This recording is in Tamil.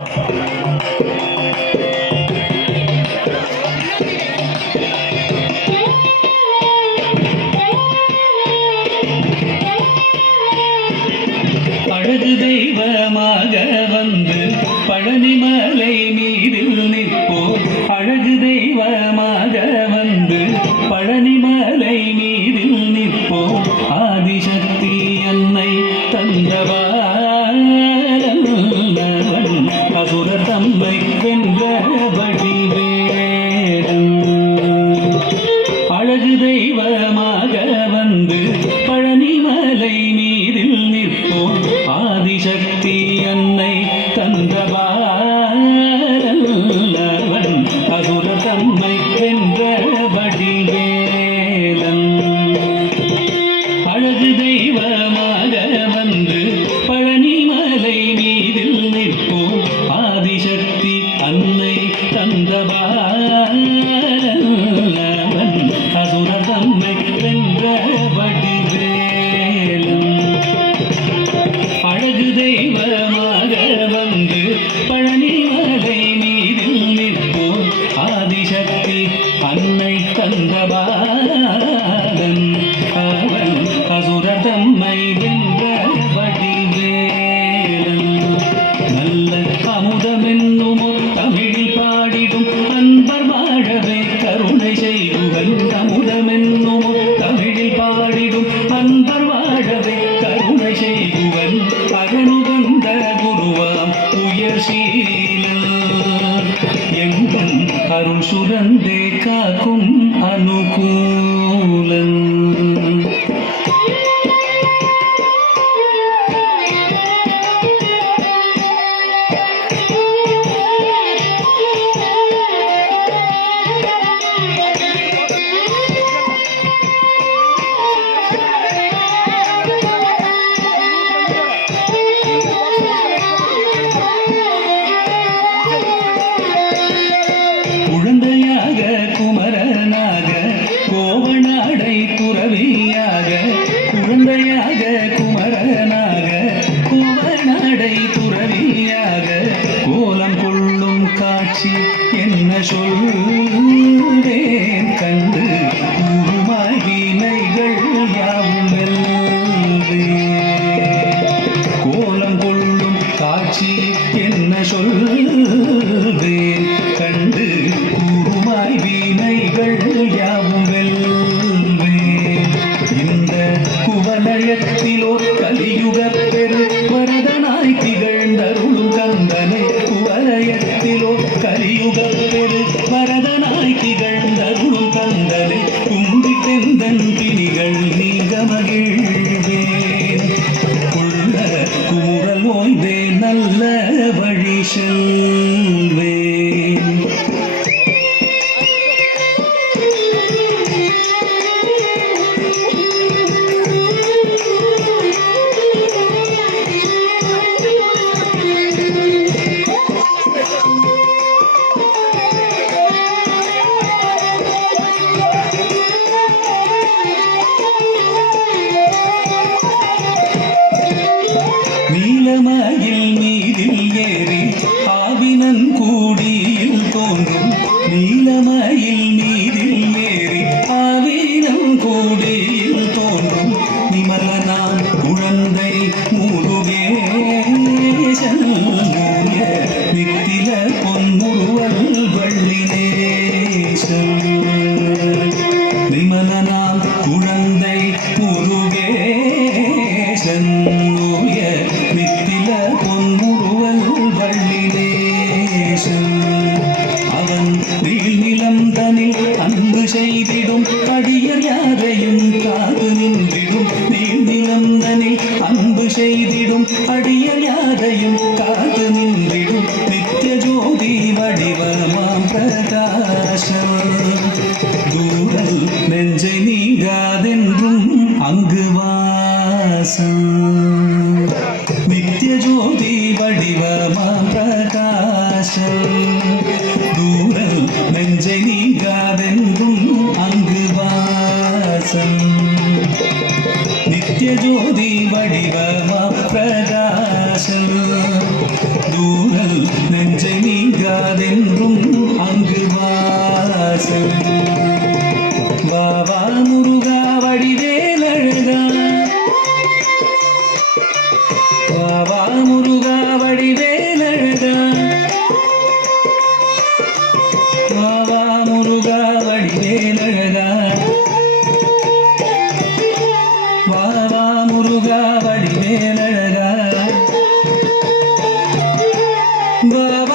அழகு தெய்வமாக வந்து பழனிமலை மீதில் நிற்போம். அழகு தெய்வமாக வந்து பழனிமலை மீதில் நிற்போம். ஆதிசக்தி அன்னை தந்தவான் அசுர தம்மை வென்ற வடிவேலன். அழகு தெய்வமாக வந்து பழனிமலை மீதில் நிற்போம். ஆதிசக்தி அன்னை தந்தவான் அசுர தம்மை வென்ற வடிவேலன். அழகு தெய்வமாக வந்து பழனிமலை மீதில் நிற்போம். ஆதிசக்தி அன்னை தந்தவான் அசுர தம்மை வென்ற வடிவேலன். அழகு தெய்வமாக வந்து பழனிமலை மீதில் நிற்போம். ஆதிசக்தி அன்னை தந்தவான் அவன் அசுர தம்மை வென்ற வடிவேலன். நல்ல அமுதமென்னும் தமிழில் பாடிடும் அன்பர் வாழவே கருணை செய்குவன். அமுதமென்னும் தமிழில் பாடிடும் அன்பர் வாழவே கருணை செய்குவன். அகனுகந்த குருவாம் உயர் சீலன் எங்கும் அருள் சுரந்தே காக்கும் அனுகூலன். குழந்தையாக குமரனாக கோவனாடை துறவியாக. குழந்தையாக குமரனாக கோவனாடை துறவியாக. கோலம் கொள்ளும் காட்சி என்ன சொல்வேன் கண்டு கூறுமாய் வினைகள் யாவும் வெல்வேன். கோலம் கொள்ளும் காட்சி என்ன சொல்வேன் கண்டு கூறுமாய் வினைகள் யாவும் வெல்வேன். இந்த குவலயத்திலோ கலியுக பெரு வரதனாய் திகழ்ந்தருளும் கந்தனை. குவலயத்திலோ கலியுக பெரு வரதனாய் திகழ்ந்தருளும் கந்தனை. கும்பி தெந்தன் பிணிகள் நீங்க மகிழ்வேன். கொள்ள கூறல் ஓய்ந்தே நல்ல வழி செல்வேன். நீலமயில் மீதில் ஏறி ஆவினன் கூடியில் தோன்றும். நீலமயில் மீதில் ஏறி ஆவினன் கூடியில் தோன்றும். நிமலனான் குழந்தை முருகேசன் நித்தில பொன்முருவல் வள்ளினேசன். நிமலனாம் குழந்தை முருகேசன் நித்தில பொன்முருவல் வள்ளினேசன். அவன் நீள்நிலம் தனில் அன்பு செய்திடும் அடியர் யாரையும் காது நின்றிடும். நீள்நிலம் தனில் அன்பு செய்திடும் அடியர் யாரையும் காது நின்றிடும். நித்திய ஜோதி வடிவமாம் பிரகாசம் தூரல் நெஞ்சை நீங்காதென்றும் அங்கு வாசம். நித்திய ஜோதி வடிவமாம் பிரகாசம் தூரல் நெஞ்சை நீங்காதென்றும் அங்கு வாசம். நித்திய ஜோதி வடிவமாம் பிரகாசம் தூரல் வா